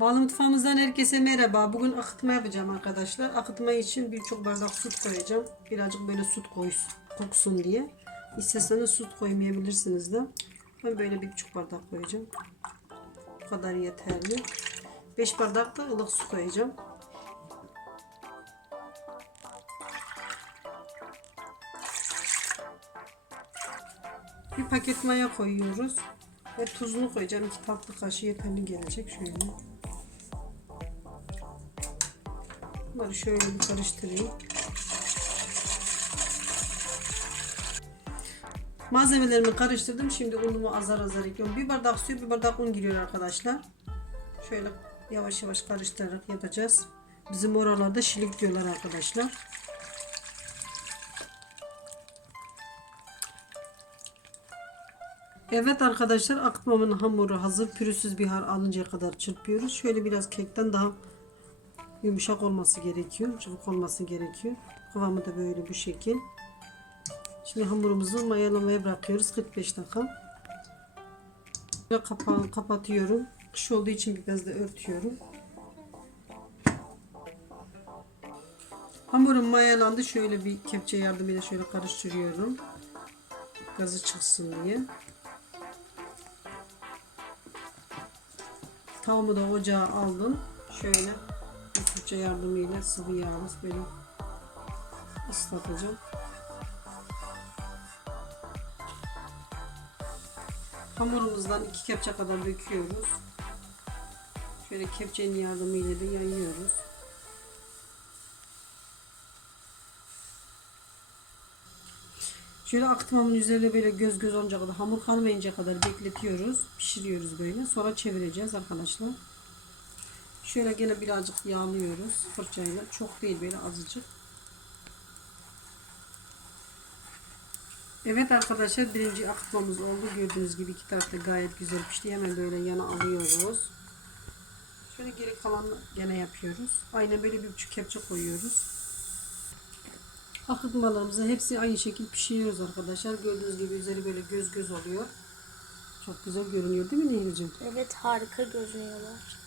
Bağlı mutfağımızdan herkese merhaba. Bugün akıtma yapacağım arkadaşlar. Akıtma için birçok bardak süt koyacağım. Birazcık böyle süt koy, koksun diye. İsterseniz süt koymayabilirsiniz de. Ben böyle bir buçuk bardak koyacağım. Bu kadar yeterli. 5 bardak da ılık su koyacağım. Bir paket maya koyuyoruz. Ve tuzunu koyacağım. 2 tatlı kaşığı yeterli gelecek. Şöyle. Bunları şöyle bir karıştırayım. Malzemelerimi karıştırdım. Şimdi unumu azar azar ekliyorum. Bir bardak suyu, bir bardak un giriyor arkadaşlar. Şöyle yavaş yavaş karıştırarak yapacağız. Bizim oralarda şilik diyorlar arkadaşlar. Evet arkadaşlar akıtmamın hamuru hazır. Pürüzsüz bir har alıncaya kadar çırpıyoruz. Şöyle biraz kekten daha yumuşak olması gerekiyor. Çabuk olması gerekiyor. Kıvamı da böyle bu şekil. Şimdi hamurumuzu mayalamaya bırakıyoruz 45 dakika. Ve kapağını kapatıyorum. Kış olduğu için bir bezle örtüyorum. Hamurum mayalandı. Şöyle bir kepçe yardımıyla şöyle karıştırıyorum. Gazı çıksın diye. Tavuğumu da ocağa aldım. Şöyle bir fırça yardımıyla sıvı yağımız böyle ıslatacağım. Hamurumuzdan iki kepçe kadar döküyoruz. Şöyle kepçenin yardımıyla da yayıyoruz. Şöyle akıtmamın üzerine böyle göz göz olunca kadar hamur kalmayınca kadar bekletiyoruz. Pişiriyoruz böyle. Sonra çevireceğiz arkadaşlar. Şöyle gene birazcık yağlıyoruz fırçayla. Çok değil böyle azıcık. Evet arkadaşlar birinci akıtmamız oldu. Gördüğünüz gibi iki tarafta gayet güzel pişti. Hemen böyle yana alıyoruz. Şöyle geri kalanını gene yapıyoruz. Aynen böyle bir buçuk kepçe koyuyoruz. Akıtmalarımızı hepsi aynı şekilde pişiriyoruz arkadaşlar. Gördüğünüz gibi üzeri böyle göz göz oluyor. Çok güzel görünüyor değil mi Nehir'cim? Evet harika görünüyorlar.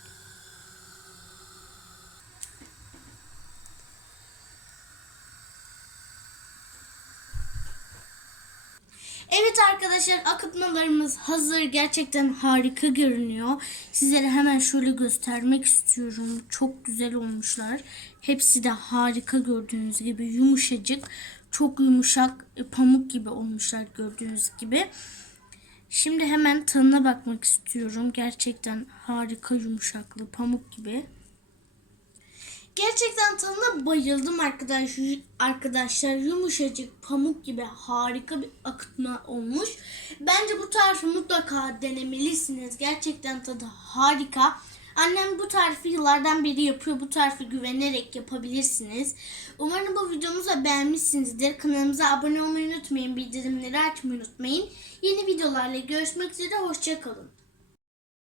Evet arkadaşlar akıtmalarımız hazır. Gerçekten harika görünüyor. Sizlere hemen şöyle göstermek istiyorum. Çok güzel olmuşlar. Hepsi de harika gördüğünüz gibi yumuşacık. Çok yumuşak e, pamuk gibi olmuşlar gördüğünüz gibi. Şimdi hemen tadına bakmak istiyorum. Gerçekten harika yumuşaklığı pamuk gibi. Gerçekten tadına bayıldım arkadaş, arkadaşlar. Yumuşacık pamuk gibi harika bir akıtma olmuş. Bence bu tarifi mutlaka denemelisiniz. Gerçekten tadı harika. Annem bu tarifi yıllardan beri yapıyor. Bu tarifi güvenerek yapabilirsiniz. Umarım bu videomuzu da beğenmişsinizdir. Kanalımıza abone olmayı unutmayın. Bildirimleri açmayı unutmayın. Yeni videolarla görüşmek üzere. Hoşçakalın.